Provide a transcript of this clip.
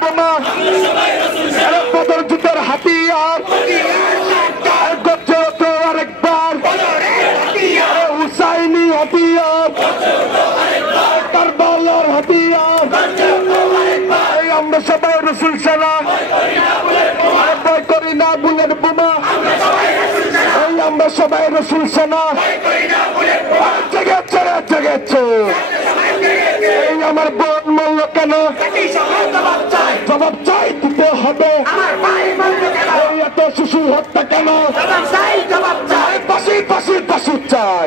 বোমা বদর যুদ্ধের হাতিয়ার গজ্জত আরেকবার হুসাইনি হাতিয়ার কারবালার হাতিয়ার আমরা সবাই রসুল সেনা ভয় করি না বুলেট বোমা আমরা সবাই রসুল সেনা জেগেছে জেগেছে আমার বোন মূল্য কেন জবাব চাই দিতে হবে এত শিশু হত্যা কেন ফাঁসি ফাঁসি ফাঁসি চাই